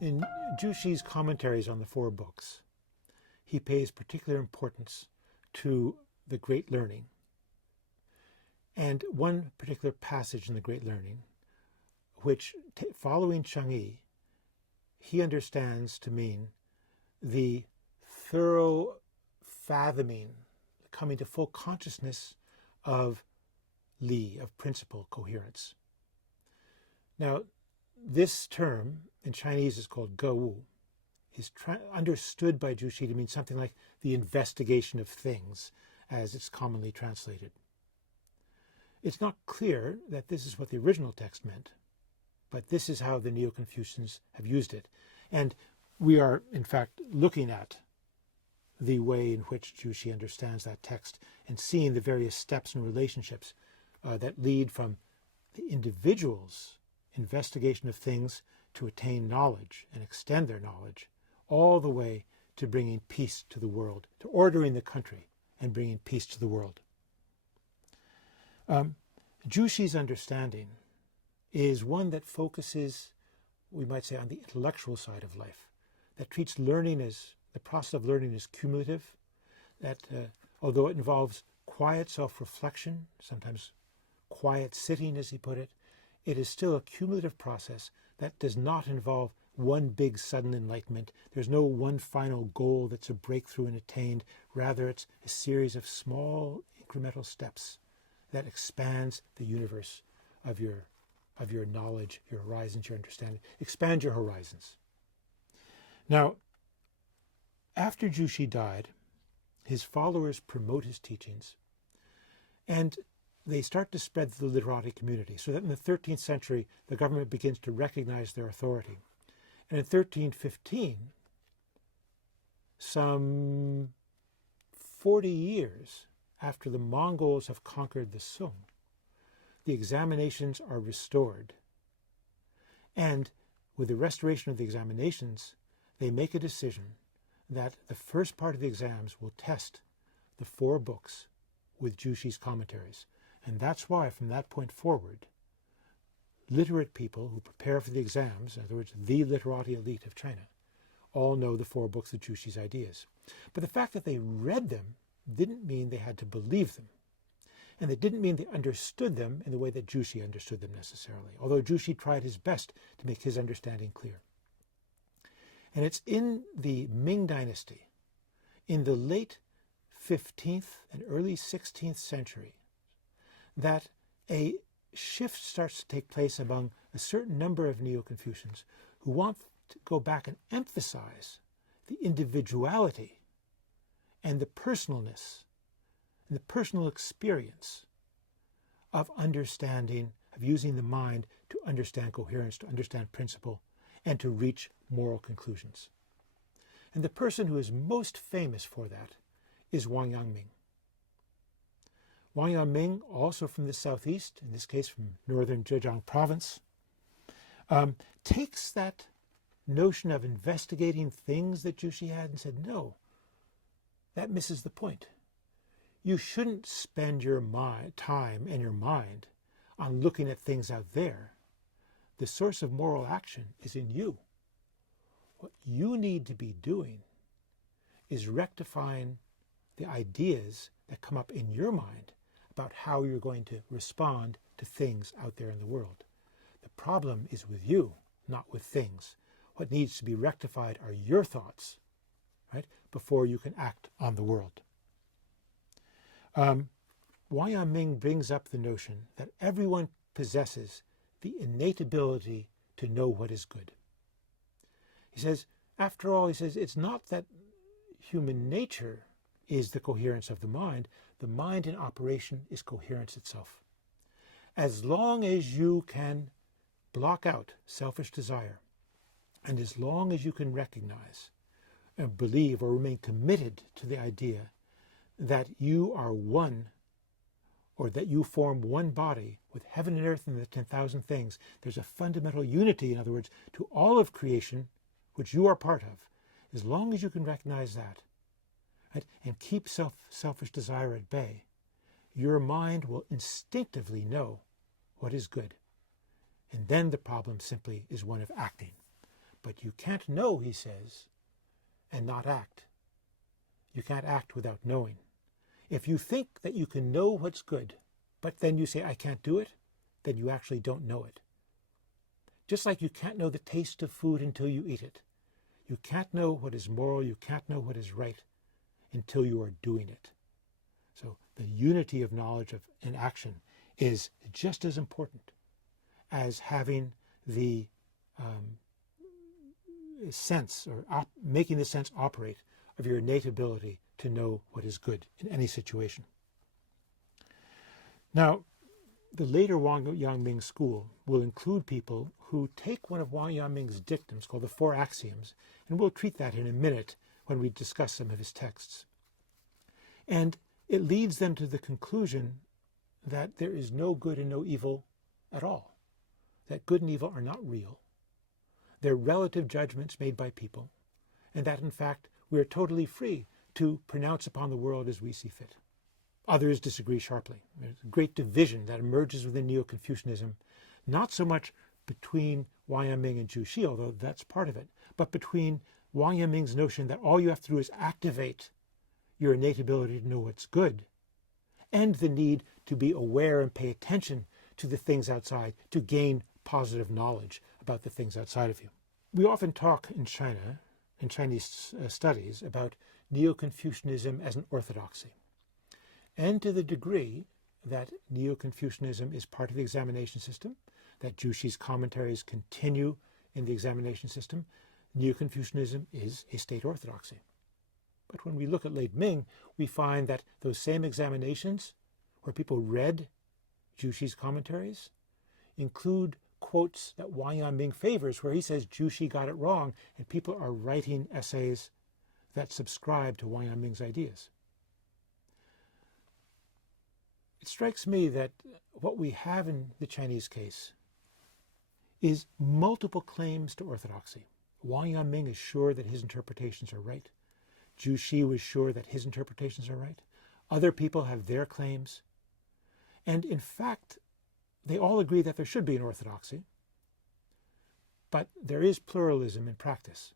In Jushi's commentaries on the four books, he pays particular importance to the Great Learning. And one particular passage in the Great Learning, which, following Chang'e, he understands to mean the thorough fathoming, coming to full consciousness of Li, of principle coherence. Now, this term in Chinese is called Gewu, is understood by Jushi to mean something like the investigation of things, as it's commonly translated. It's not clear that this is what the original text meant, but this is how the Neo-Confucians have used it. And we are, in fact, looking at the way in which Jushi understands that text and seeing the various steps and relationships that lead from the individual's investigation of things to attain knowledge and extend their knowledge, all the way to bringing peace to the world, to ordering the country and bringing peace to the world. Jushi's understanding is one that focuses, we might say, on the intellectual side of life, that treats learning as, the process of learning as cumulative, that although it involves quiet self-reflection, sometimes quiet sitting, as he put it, it is still a cumulative process that does not involve one big sudden enlightenment. There's no one final goal that's a breakthrough and attained. Rather, it's a series of small incremental steps that expands the universe of your knowledge, your horizons, your understanding. Expand your horizons. Now, after Jushi died, his followers promote his teachings, and they start to spread through the literati community, so that in the 13th century, the government begins to recognize their authority. And in 1315, some 40 years after the Mongols have conquered the Sung, the examinations are restored. And with the restoration of the examinations, they make a decision that the first part of the exams will test the four books with Jushi's commentaries. And that's why, from that point forward, literate people who prepare for the exams, in other words, the literati elite of China, all know the four books of Jushi's ideas. But the fact that they read them didn't mean they had to believe them. And it didn't mean they understood them in the way that Jushi understood them necessarily, although Jushi tried his best to make his understanding clear. And it's in the Ming Dynasty, in the late 15th and early 16th century, that a shift starts to take place among a certain number of Neo-Confucians who want to go back and emphasize the individuality and the personalness and the personal experience of understanding, of using the mind to understand coherence, to understand principle, and to reach moral conclusions. And the person who is most famous for that is Wang Yangming. Wang Yangming, also from the southeast, in this case from northern Zhejiang province, takes that notion of investigating things that Jushi had and said, no, that misses the point. You shouldn't spend your time and your mind on looking at things out there. The source of moral action is in you. What you need to be doing is rectifying the ideas that come up in your mind about how you're going to respond to things out there in the world. The problem is with you, not with things. What needs to be rectified are your thoughts, right, before you can act on the world. Wang Yangming brings up the notion that everyone possesses the innate ability to know what is good. He says, after all, he says, it's not that human nature is the coherence of the mind in operation is coherence itself. As long as you can block out selfish desire, and as long as you can recognize and believe or remain committed to the idea that you are one, or that you form one body with heaven and earth and the 10,000 things, there's a fundamental unity, in other words, to all of creation, which you are part of. As long as you can recognize that, right, and keep selfish desire at bay, your mind will instinctively know what is good. And then the problem simply is one of acting. But you can't know, he says, and not act. You can't act without knowing. If you think that you can know what's good, but then you say, I can't do it, then you actually don't know it. Just like you can't know the taste of food until you eat it. You can't know what is moral, you can't know what is right until you are doing it. So the unity of knowledge and action is just as important as having the sense, or making the sense operate, of your innate ability to know what is good in any situation. Now, the later Wang Yangming school will include people who take one of Wang Yangming's dictums called the Four Axioms, and we'll treat that in a minute when we discuss some of his texts. And it leads them to the conclusion that there is no good and no evil at all, that good and evil are not real. They're relative judgments made by people, and that in fact we are totally free to pronounce upon the world as we see fit. Others disagree sharply. There's a great division that emerges within Neo-Confucianism, not so much between Wang Yangming and Zhu Xi, although that's part of it, but between Wang Yangming's notion that all you have to do is activate your innate ability to know what's good, and the need to be aware and pay attention to the things outside to gain positive knowledge about the things outside of you. We often talk in China, in Chinese studies, about Neo-Confucianism as an orthodoxy. And to the degree that Neo-Confucianism is part of the examination system, that Zhu Xi's commentaries continue in the examination system, Neo-Confucianism is a state orthodoxy. But when we look at late Ming, we find that those same examinations, where people read Zhu Xi's commentaries, include quotes that Wang Yangming favors, where he says Zhu Xi got it wrong, and people are writing essays that subscribe to Wang Yangming's ideas. It strikes me that what we have in the Chinese case is multiple claims to orthodoxy. Wang Yangming is sure that his interpretations are right. Zhu Xi was sure that his interpretations are right. Other people have their claims. And in fact, they all agree that there should be an orthodoxy. But there is pluralism in practice.